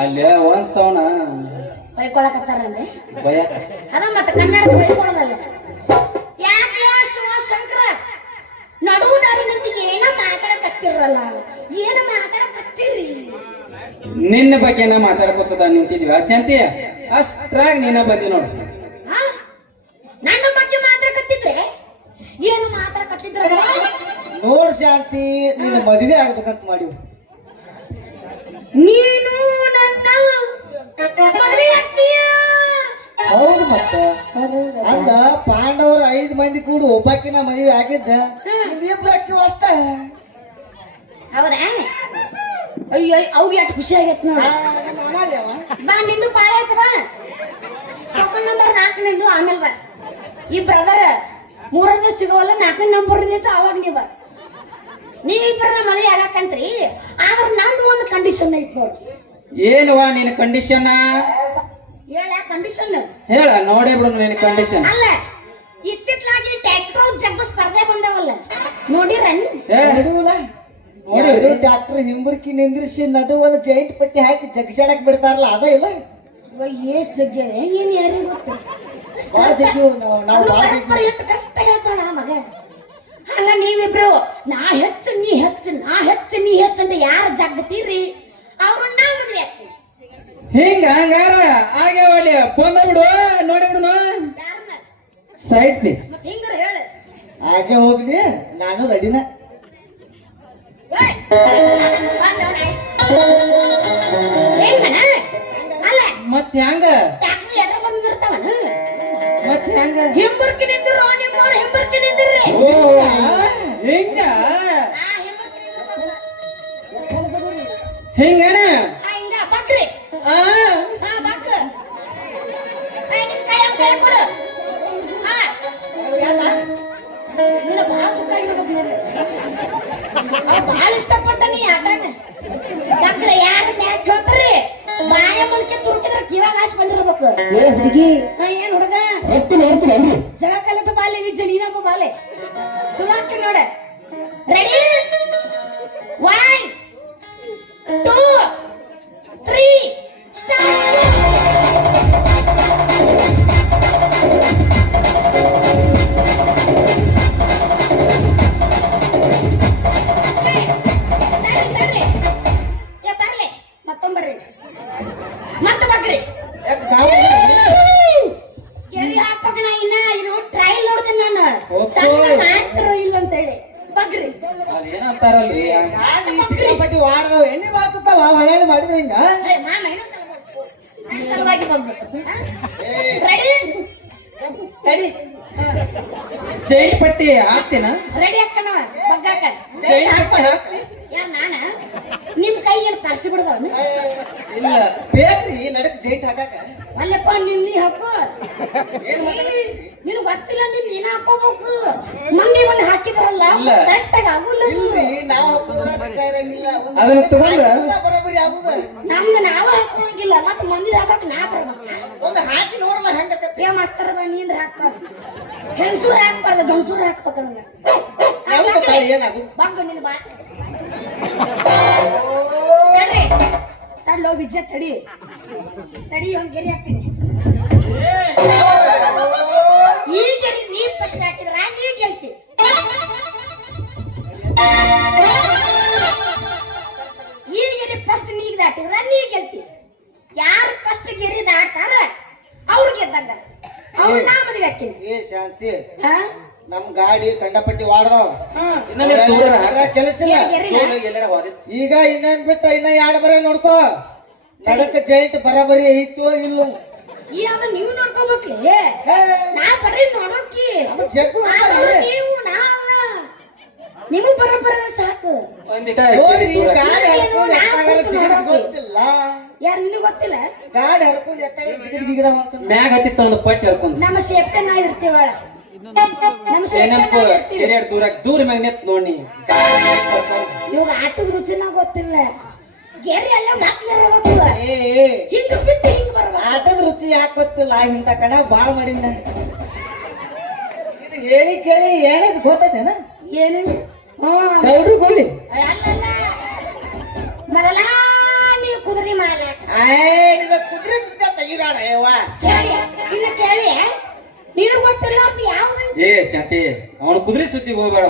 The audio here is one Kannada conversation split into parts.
ಅಲ್ಲೇ ಒಂದ್ ಸವನ ಬೈಕೊಳಕತ್ತಾರಂದ್ರೆ ಭಯ ಅದ ಮತ್ತೆ ಕನ್ನಡ ಬೈಕೊಳದಲ್ಲ ಯಾಕೆ ಶಿವ ಶಂಕರ ನಡುವು ದಾರಿನಂತ ಏನ ಮಾತಾಡಕತ್ತಿರಲ್ಲ? ಏನ ಮಾತಾಡಕತ್ತಿರಿ? ನಿನ್ನ ಬಗ್ಗೆ ನಾ ಮಾತಾಡ್ಕೊತದ ನಿಂತಿದ್ವಿ. ಅಸಂತಿ ಅಷ್ಟ್ರಾಗ ನಿನ್ನ ಬಂದಿ ನೋಡು. ಹಾ? ನನ್ನ ಬಗ್ಗೆ ಮಾತಾಡಕತ್ತಿದ್ರೆ? ಏನು ಮಾತಾಡಕತ್ತಿದ್ರ ನೋಡ್ ಶಾಂತಿ ನಿನ್ನ ಮದುವೆ ಆಗ್ಬೇಕಂತ ಮಾಡಿವ್. ನೀನು ನನ್ನ ಹೌದು ಮತ್ತ. ಅಂದ ಪಾಂಡವರು ಐದು ಮಂದಿ ಕೂಡ ಒಬ್ಬಾಕಿನ ಮದುವೆ ಆಗಿದ್ದ. ಇಬ್ಬರಕ್ಕೆ ಅಷ್ಟ. ಹೌದಾ? ಅಯ್ಯೋ ಅವ್ಗೆ ಎಷ್ಟು ಖುಷಿ ಆಗೈತ್ ನೋಡ. ಬಾ ನಿಂದು ಪಾಳೆ ಆಯ್ತು ಬಾ. ಟೋಕನ್ ನಂಬರ್ ನಾಲ್ಕು ನಿಂದು ಆಮೇಲೆ ಬಾ. ಈ ಬ್ರದರ್ ಮೂರನೇ ಸಿಗೋವಲ್ಲ ನಾಲ್ಕನೇ ನಂಬರ್ ನಿಂತು ಅವಾಗ ನೀ ಬಾ. ನೀವಿಬ್ಬರನ್ನ ಮದುವೆ ಆಗಕ್ಕಂತ್ರಿ ಆದ್ರೆ ನಂದು ಒಂದು ಕಂಡೀಷನ್ ಐತ್ ನೋಡಿ. ಏನುವ ನಿನ್ನ ಕಂಡೀಷನ್ ಹೇಳ ಕಂಡೀಷನ್ ಹೇಳ ನೋಡೇ ಬಿಡು ನಿನ್ನ ಕಂಡೀಷನ್ ಅಲ್ಲ ಇತ್ತಿತ್ಲಾಗಿ ಟ್ಯಾಕ್ಟರ್ ಜಗ್ಗು ಸ್ಪರ್ಧೆ ಬಂದವಲ್ಲ. ನೋಡಿರನ್? ಡಾಕ್ಟರ್ ಹಿಂಬರ್ಕಿ ನಿಂದ್ರಿಸಿ ನಡುವಲ್ಲ ಜೈಂಟ್ ಪಟ್ಟಿ ಹಾಕಿ ಜಗ್ಸಾಡಕ್ ಬಿಡ್ತಾರಲ್ಲ ಅದೇ ಇಲ್ಲ? ಎಷ್ಟು ಜಗ್ಗ ಏನ್ ಯಾರಿಗೂ ಗೊತ್ತು? ನಾವು- ಕಷ್ಟ ಹೇಳ್ತಾಳ ಮಗ. ಹಂಗ ನೀವಿಬ್ರು ನಾ ಹೆಚ್ಚು ನೀ ಹೆಚ್ಚು ನಾ ಹೆಚ್ಚು ನೀ ಹೆಚ್ಚು ಅಂತ ಯಾರು ಜಗ್ಗತೀರಿ? ಅವ್ರು ನಾ ಮದುವೆ ಹಿಂಗ ಹಂಗಾರ? ಹಾಗೆ ಒಳ್ಳೆ ಬಂದ ಬಿಡು ನೋಡಿ ಬಿಡು ಸೈಡ್ ಪ್ಲೀಸ್ ಹಿಂಗಾರ ಹೇಳು. ಹಾಗೆ ಹೋಗ್ಲಿ ನಾನು ರೆಡಿನ ಓಯ್, ಬಂದವ್ನ. ಆಯ್ತು. ಅಲ್ಲ. ಮತ್ ಹೆಂಗ ಟ್ಯಾಕ್ಟ್ರಿ ಎದ್ರ ಬಂದಿರ್ತಾವನ? ಮತ್ ಹೆಂಗ? ಹಿಂಬರ್ಕಿ ನಿಂದ್ರು ನಿಮ್ಮವ್ರು ಹಿಂಬರ್ಕಿ ನಿಂದ್ರಿ ಓ ಹಿಂಗ? ಆ ಹಿಂಬರ್ಕಿ ನಿಂದ್ರು ಹಿಂಗಣ ಆ ಹಿಂಗ ಬಕ್ರಿ ಆ. ಹಾ ಬಕ್. ಐ ನಿನ್ ಕೈ ಹಂಗ್ ಕೈ ಕೊಡು. ಹಾ ನಿನ್ನ ಭಾಳ ಸುಖ ಇರ್ಬೇಕು ನೋಡಿ ಅವ್ ಭಾಳ ಇಷ್ಟಪಟ್ಟ ನೀ ಆಟನ. ಬಕ್ರೆ ಹೋಗ್ತಾರಿ ಬಾಯ ತುರುಕಿದ್ರೆ ಕಿವಾಗ ಆಶ್ ಬಂದಿರ್ಬೇಕು. ಏ ಹುಡುಗಿ. ಏನ್ ಹುಡುಗ? ಎತ್ತು ನೋಡ್ತೀನಿ ಜಗ ಕಲಿತ ಬಾಲೆ ವಿಜ್ಜ ನೀನೊಬ್ಬ ಬಾಲೆ. ಚಲೋ ಹಾಕಿ ನೋಡ. ರೆಡಿ ಮಾಡ್ತಿರೋ ಇಲ್ಲ ಅಂತ ಹೇಳಿ ಬಗ್ರಿ ಈ ಸಿಕ್ಕಾಪಟ್ಟಿ ವಾಡ್ದವ ಎಣ್ಣೆ ಮಾಡ್ತಾವ ಹೊಳೆಯಲ್ಲಿ ಮಾಡಿದ್ರೆ ಹಿಂಗ? ಏ, ಮಾಮ ಇನ್ನೊಂದ್ ಸಲ ಬಗ್ಗು. ನನ್ನ ಸಲುವಾಗಿ ಬಗ್ಬೇಕು ರೆಡಿ ತಡಿ ಚೈನ್ ಪಟ್ಟಿ ಹಾಕ್ತೀನ? ರೆಡಿ ಅಕ್ಕನವ ಬಗ್ಗಾಕ ಚೈನ್ ಪಟ್ಟಿ ಹಾಕ್ತಿ? ಯಾರ್ ನಾನ? ನಿಮ್ ಕೈಯಲ್ಲಿ ಏನು ಪರ್ಸಿ ಬಿಡದವನು ಇಲ್ಲ. ಬೇಕ್ರಿ ನಡಕ್ ಜೈಂಟ್ ಹಾಕಾಕ. ಅಲ್ಲಪ್ಪ ನಿನ್ನಿ ಹಾಕೋ. ನಿನ್ ಗೊತ್ತಿಲ್ಲ ನಿನ್ ನೀನ ಹಾಕೋಬೇಕು. ಮಂದಿ ಬಂದು ಹಾಕಿದಾರಲ್ಲ. ಕರೆಕ್ಟಾಗಿ ಆಗುಲ್ಲ ಅದನ್ನ ತಗೊಂಡ ನಮ್ದು ನಾವ ಹಾಕೊಳಂಗಿಲ್ಲ ಮತ್ತ ಮಂದಿ ಹಾಕಕ್ ನಾ ಬರ್ಬೇಕು ಹಾಕಿ ನೋಡಲ್ಲ ಹೆಂಗ ಏ ಮಸ್ತರ ನೀನ್ ಹಾಕ್ಬಾರ್ದು. ಹೆಂಗಸೂರ್ ಹಾಕ್ಬಾರ್ದು ಗಂಗಸೂರ್ ಹಾಕ್ಬೇಕು ಅದನ್ನ. ಯಾವ್ದು ಗೊತ್ತಾಳಿ ಏನದು ಬಗ್ಗ ನಿನ್ ಬಾ ತಡ್ಲೋ ಬಿಜ್ಜ ತಡಿ. ತಡಿ ಒಂದ್ ಗೆರೆ ಹಾಕ್ತೀನಿ. ಈ ಗೆರೆ ನೀ ಫಸ್ಟ್ ಹಾಕಿದ್ರ ನೀ ಗೆಲ್ತಿ. ಈ ಗೆರೆ ಫಸ್ಟ್ ನೀಗ್ ದಾಟಿದ್ರ ನೀ ಗೆಲ್ತಿ. ಯಾರು ಫಸ್ಟ್ ಗೆರೆ ದಾಟ್ತಾರ ಅವ್ರು ಗೆದ್ದಂಗ ಅವ್ರು ನಾ ಮದ್ವೆ ಹಾಕಿನಿ ಏ ಶಾಂತಿ ಹಾ? ನಮ್ ಗಾಡಿ ಕಂಡಪಟ್ಟಿ ವಾಡ್ದಾವ ಕೆಲಸ ಇಲ್ಲ. ಈಗ ಇನ್ನೇನ್ ಬಿಟ್ಟ ಇನ್ನ ಎರಡು ಬರ ನೋಡ್ಕೋ. ನಡಕ ಜೈಂಟ್ ಬರಾಬರಿ ಐತೋ ಇಲ್ಲ? ಈ ಅದ ನೀವು ನೋಡ್ಕೋಬೇಕ್ಲಿ? ನಾ ಬರ್ರಿ ನೋಡೋಕಿ. ಜಗ್ಗು ನೀವು ನಾ ನಿಮಗ್ ಬರ ಬರ ಸಾಕು. ಒಂದಿಟ ಈ ಗಾಡಿ ಹರ್ಕೊಂಡು ಜಿಗಿದ್. ಗೊತ್ತಿಲ್ಲ ಯಾರು ನಿನಗ್ ಗೊತ್ತಿಲ್ಲ? ಗಾಡಿ ಹರ್ಕೊಂಡು ಎತ್ತಾಗ ಜಿಗಿದ್ ಗಿಗಿದಾವ ಅಂತ ಮ್ಯಾಗ ಹತ್ತಿತ್ತ ಒಂದು ಪಟ್ಟಿ ಹರ್ಕೊಂಡ್. ನಮ್ಮ ಸೇಫ್ಟಿ ನಾವ್ ಇರ್ತೀವಳ ನಮ್ಮ ಸೇಫ್ಟಿ ಏನಪ್ಪ ಕೆರೆ ದೂರ ದೂರ ಮ್ಯಾಗ ನಿಂತ್ ನೋಡಿ. ಇವಾಗ ಆಟದ ರುಚಿನ ಗೊತ್ತಿಲ್ಲ. ಗೆರೆ ಎಲ್ಲ ಏ, ಹಿಂಗ ಬಿಟ್ಟು ಹಿಂಗ್ ಆಟದ ರುಚಿ ಯಾಕೆ ಗೊತ್ತಿಲ್ಲ ಇಂತ ಕಣ ಬಾಳ ಮಾಡಿನ ಇದು ಹೇಳಿ ಕೇಳಿ ಏನಿದ್ ಗೊತ್ತೈತೇನ? ಏನು ಹ್ಮ್. ಗೌಡ್ರು ಗೋಳಿ ಅಲ್ಲಲ್ಲ ಮೊದಲ ನೀವು ಕುದುರೆ ಮಾಲ. ಕುದುರೆ ಸುತ್ತ ತೆಗಿಬೇಡ ಯವ್ವ? ಕೇಳಿ ಇನ್ನ ಕೇಳಿ. ನೀನು ಗೊತ್ತಿಲ್ಲ ಅಂತ ಯಾವ್ದು? ಏ ಸತಿ ಅವನು ಕುದುರೆ ಸುದ್ದಿ ಹೋಗ್ಬೇಡ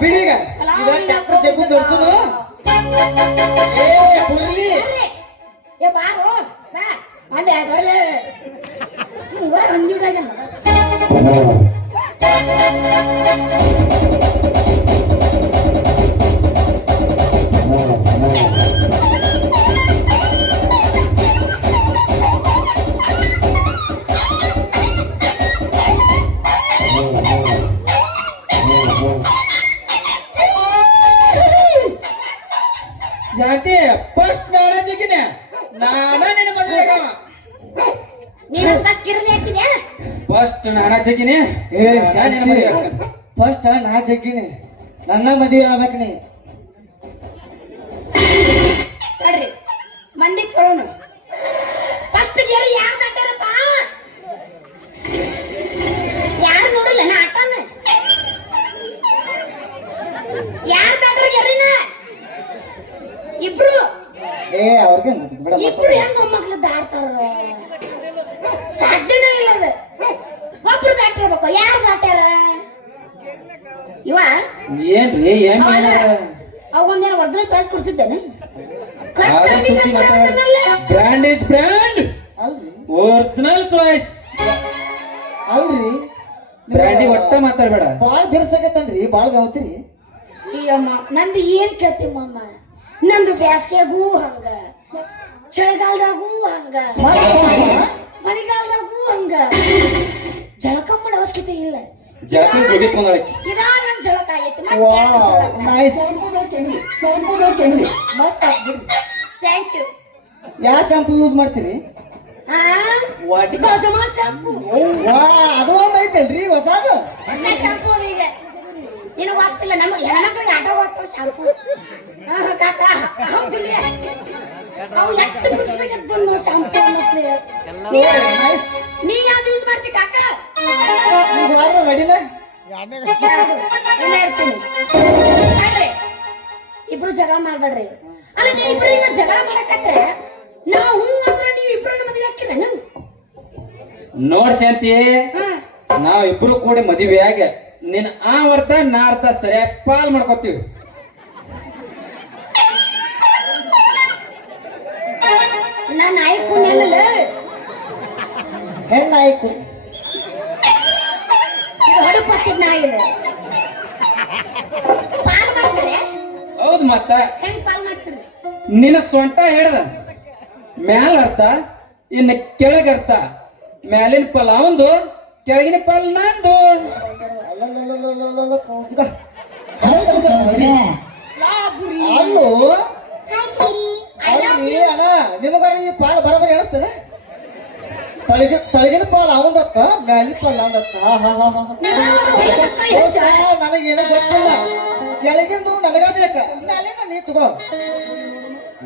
ಬಿಡೀಗ ಇದ ಟ್ಯಾಕ್ಟರ್ ಜಗ್ಗು ದೊಡ್ಸುನು ಏ ಬರ್ಲಿ. ಏ ಬಾರೋ ಬಾ. ಒಂದೇ ಬರ್ಲೆ. ಊರ ಒಂದಿಡಾಗ ಶಾಂತಿ ಫಸ್ಟ್ ನಾನ ಏ. ಫಸ್ಟ್ ನಾ ನನ್ನ ಮದುವೆ ಆಗ್ಬೇಕು ನೀ. ತಡ್ರಿ ಮಂದಿ ಕೊಡೋಣ ಫಸ್ಟ್ ಗೆರಿ ಯಾರು ನಟ್ಟಾರಪ್ಪ ಯಾರು ನೋಡಿಲ್ಲ? ನಾ ಆಟನ ಯಾರು ನಟ್ರ ಗೆರಿನ? ಇಬ್ರು. ಏ ಅವ್ರಿಗೆ ಇಬ್ರು ಹೆಂಗ ಮಕ್ಳು ದಾಡ್ತಾರ ಸಾಧ್ಯನೇ ಇಲ್ಲ ಅದು ಒಬ್ರು ದಾಟಿರ್ಬೇಕು ಯಾರು ದಾಟ್ಯಾರ ಇವ? ಏನ್ರಿ ಏನ್ ಅವಂದೇನ original choice ಕೊಡ್ಸಿದ್ದೇನೆ. Brand is brand original choice ಅಲ್ರಿ ಬ್ರ್ಯಾಂಡಿ ಒಟ್ಟ ಮಾತಾಡ್ಬೇಡ. ಬಾಳ್ ಬಿರ್ಸಕತ್ತನ್ರಿ ಬಾಳ್ ಬಾವತಿರಿ. ಅಮ್ಮ ನಂದು ಏನ್ ಕೇಳ್ತಿ ನಂದು ಬ್ಯಾಸ್ಗೆಗೂ ಹಂಗ. ಚಳಿಗಾಲದಾಗೂ ಹಂಗ. ಮಳೆಗಾಲದಾಗೂ ಹಂಗ. ಜಳಕ ಮಾಡೋ ಅವಶ್ಯಕತೆ ಇಲ್ಲ. ಇದಾ ಜಳಕ ಆಗೈತಿ ವಾವ್ ನೈಸ್ ಮಸ್ತ್ ಥ್ಯಾಂಕ್ ಯು ಯಾವ ಶಾಂಪು ಯೂಸ್ ಮಾಡ್ತೀರಿ ವಾಟಿ- ಶಾಂಪು ವಾ ಅದು ಒಂದ್ ಐತಲ್ರಿ ಹೊಸಾದು? ಹೊಸ ಶಾಂಪು ಅದು ಈಗ. ನೀನು ಗೊತ್ತಿಲ್ಲ ನಮ್ಮ ಹೆಣ್ಮಕ್ಳಿಗೆ ಆಟೋ ಹೋಗ್ತಾವ ಶಾಂಪು ಹಾ ಕಾಕ. ಹೌದಿಲ್ಲ ಅವು ಎಷ್ಟು ಬಿಡಿಸಾಗಿದ್ದು ಶಾಂಪು ಮತ್ತೆ ನೈಸ್ ನೀ ಯಾವ್ದು ಯೂಸ್ ಮಾಡ್ತಿ ಕಾಕ? ಈಗ ವಾರ ರೆಡಿನ ಯಾವ್ದು? ಇಲ್ಲ ಇರ್ತೀನಿ. ನೋಡ್ರಿ, ಇಬ್ರು ಜಗಳ ಮಾಡ್ಬೇಡ್ರಿ. ಅಲ್ಲ ನೀವು ಇಬ್ರು ಈಗ ಜಗಳ ಮಾಡಕತ್ರೆ ನಾವು ಹ್ಞೂ ಅಂದ್ರೆ ನೀವು ಇಬ್ರು ಮದುವೆ ಹಾಕಿರ ನೋಡ್ ಶಾಂತಿ ನಾವ್ ಇಬ್ರು ಕೂಡಿ ಮದುವೆ ಆಗ ನಿನ್ನ ಆ ಅರ್ಥ ನಾ ಅರ್ಥ ಸರಿಯಾಗಿ ಪಾಲ್ ಮಾಡ್ಕೋತೀವಿ. ನಾಯಿ ನಾಯಿ ಪಾಲ್ ಮಾಡ್ತಾರೆ? ಹೌದ್ ಮತ್ತ ಹೆಂಗ್ ಪಾಲ್ ಮಾಡ್ತೀರಿ? ನಿನ್ನ ಸೊಂಟ ಹಿಡ್ದ. ಮ್ಯಾಲ ಅರ್ಥ ಇನ್ನ ಕೆಳಗ ಅರ್ಥ ಮ್ಯಾಲಿನ ಪಲ್ ಅವಂದು ಕೆಳಗಿನ ಪಲ್ ನಂದು. ಅಲ್ಲೋ. ಅಲ್ರಿ ಅಣ್ಣ ನಿಮಗಾರ ಈ ಪಾಲ್ ಬರಬರಿ ಅನಿಸ್ತದ ತಳಗಿ ತಳಗಿನ ಪಾಲ್ ಅವಂದತ್ತ ಮ್ಯಾಲಿ ಪಾಲ್ ದೋಸ್ತ ನನಗೇನು ಗೊತ್ತಿಲ್ಲ. ಕೆಳಗಿಂದು ನನಗ ಬೇಕ? ಮ್ಯಾಲಿಂದ ನೀ ತಗೋ.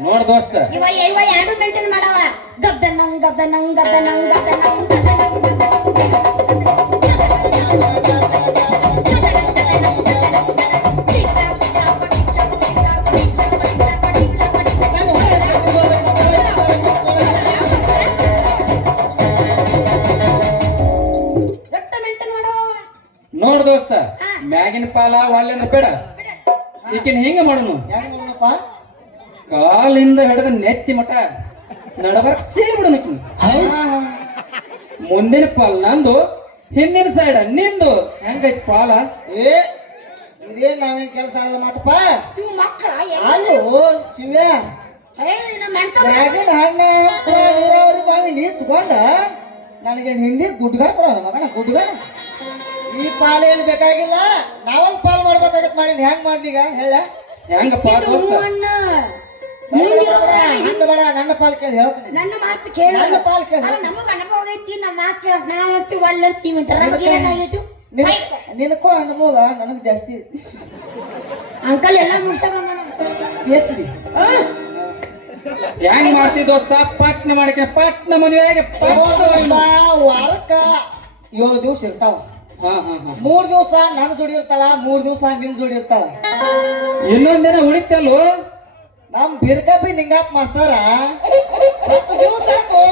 ನೋಡ್ ದೋಸ್ತ. ಇವ ಇವ ಎರಡು ಮೇಂಟೈನ್ ಮಾಡವ? ಗದ್ದನಂಗ್ ಗದ್ದನಂಗ್ ಗದ್ದನಂಗ್ ಗದ್ದನಂಗ್ ಗದ್ದನಂಗ್ ಎಷ್ಟು ಹಾ. ಪಾಲ ಪಾಲ ಅಂದ್ರೆ ಬೇಡ. ಈಕಿನ ಹಿಂಗ ಮಾಡೋನು. ಕಾಲಿಂದ ಹಿಡಿದ ನೆತ್ತಿ ಮಟ ನಡಬರ್ಕ್ ಸೀಳಿ ಬಿಡೋನು ಈಕಿನ. ಮುಂದಿನ ಪಾಲ್ ನಂದು ಹಿಂದಿನ ಸೈಡ್ ನಿಂದು. ಹೆಂಗೈತಿ ಪಾಲ? ಏ ಇದೇ ನನಗೆ ಕೆಲಸ ಆಗಲ್ಲ ಮಾತಪ್ಪ? ಇವು ಮಕ್ಕಳ ಅಲ್ಲೋ ಶಿವ್ಯ ಹಣ್ಣ ನೀರಾವರಿ ಬಾವಿ ನೀರ್ ತಗೊಂಡ ನನಗೆ ಹಿಂದಿ ಗುಡ್ಗಾರ ಕೊಡೋಣ ಮಗನ ಗುಡ್ಗಾರ ಈ ಪಾಲ್ ಏನ್ ಬೇಕಾಗಿಲ್ಲ? ನಾವೊಂದ್ ಪಾಲ್ ಮಾಡ್ಬೇಕಾಗತ್ ಮಾಡಿ ಹೆಂಗ್ ಮಾಡ್ಲೀಗ ಹೇಳ. ಹೆಂಗಪ್ಪ ದೋಸ್ತ ಹಂಗ ಬೇಡ ನನ್ನ ಪಾಲ್ ಕೇಳಿ ಹೇಳ್ತೀನಿ. ನನ್ನ ಮಾತು ಕೇಳ. ನನ್ನ ಪಾಲ್ ಕೇಳು. ನಮಗ ಅನುಭವ ಐತಿ ನಮ್ಮ ಮಾತು ಕೇಳ ನಾವಂತಿ ಒಳ್ಳಂತೀವಿ ಅಂತ ನಮಗೆ ಏನಾಗೈತಿ? ನಿನಕೋ ಅನುಭವ ನನಗ್ ಜಾಸ್ತಿ ಅಂಕಲ್ ಎಲ್ಲ ಮುಗಿಸ ಎಚ್ ಡಿ ಹೆಂಗ್ ಮಾಡ್ತಿ ದೋಸ್ತ? ಪಟ್ನ ಮಾಡಕ್ಕೆ ಪಟ್ನ ಮದುವೆ. ವಾರಕ್ಕ ಏಳು ದಿವಸ ಇರ್ತಾವ. ಮೂರ್ ದಿವಸ ನನ್ ಸುಡಿರ್ತಾಳ ಇರ್ತಾಳ ಮೂರ್ ದಿವಸ ನಿನ್ ಸುಡಿರ್ತಾಳ ಇರ್ತಾಳ. ಇನ್ನೊಂದಿನ ಉಳಿತಲ್ಲು? ನಮ್ ಬಿರ್ಕಪಿ ನಿಂಗಾಪ್ ಮಾಸ್ತಾರ ಹತ್ತು ದಿವಸ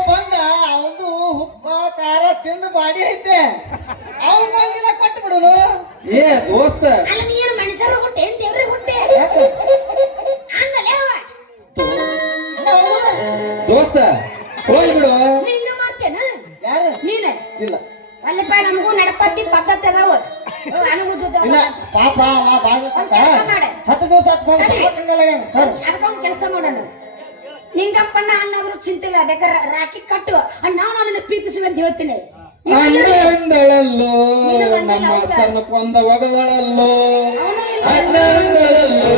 ಬಂದ ಅವಂದು ಉಪ್ಪ ಖಾರ ತಿಂದು ಮಾಡಿ ಐತೆ. ಅವನ್ ಒಂದಿನ ಕೊಟ್ಟು ಬಿಡುದು ಏ ದೋಸ್ತ. ಮನುಷ್ಯರ ಹುಟ್ಟೆ ದೇವ್ರ ಹುಟ್ಟೆ? ದೋಸ್ತ ಹೋಗಿ ಬಿಡು. ನೀ ಹಿಂಗ ಮಾಡ್ತೇನ ಯಾರು? ನೀನೆ? ಇಲ್ಲ. ಅಲ್ಲಪ್ಪ ನಮಗೂ ನಡಪಟ್ಟಿ ಪದ್ಧತಿ ಅದಾವ. ಅನುಭವ ಜೊತೆ ಇಲ್ಲ ಪಾಪ ಅವ ಬಾಳ ದಿವ್ಸ. ಹತ್ತು ದಿವಸ ಸರ್. ಅದಕ್ಕೊಂದು ಕೆಲಸ ಮಾಡೋಣ. ನಿಂಗಪ್ಪಣ್ಣ ಅಣ್ಣಾದ್ರು ಚಿಂತಿಲ್ಲ ಬೇಕಾದ್ರೆ ರಾಕಿ ಕಟ್ಟು. ಅಣ್ಣ ನಾನು ನನ್ನ ಪ್ರೀತಿಸುವೆ ಅಂತ ಹೇಳ್ತೀನಿ. ಅಂದಳಲ್ಲೋ ನಮ್ಮ ಮಾಸ್ತರ್ನ ಕೊಂದ ಒಗದಳಲ್ಲೋ. ಅಂದಳಲ್ಲೋ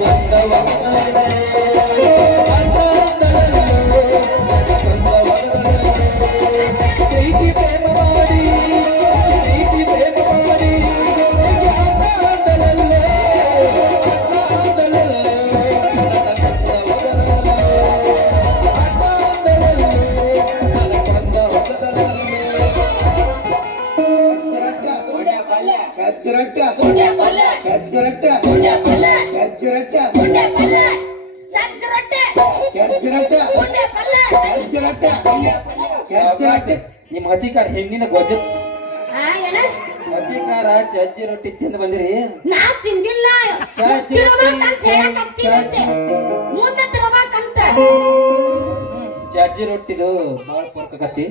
ಕೊಂದ ಒಗದಳಲ್ಲೋ. ಗುಂಡೆ ಪಲ್ಲೆ. ಸಜ್ಜ ರೊಟ್ಟೆ ಗುಂಡೆ ಪಲ್ಲೆ. ಚಚ್ಚರಟ್ಟ ಚಚ್ಚರಟ್ಟ ನಿಮ್ಮ ಹಸಿಕಾರ ಹಿಂದಿನ ಗೊಜ್ಜ ಆ ಏನ? ಹಸಿಕಾರ ಚಜ್ಜಿ ರೊಟ್ಟಿ ತಿಂದು ಬಂದಿರಿ. ನಾ ತಿಂದಿಲ್ಲ. ಚಚ್ಚಿ ಹೇಳಕತ್ತೀನಂತೆ ಮುಂದೆ ತಿರ್ಬೇಕಂತ ಚಜ್ಜಿ ರೊಟ್ಟಿದು ಬಾಳ ಪರ್ಕಕತ್ತಿ.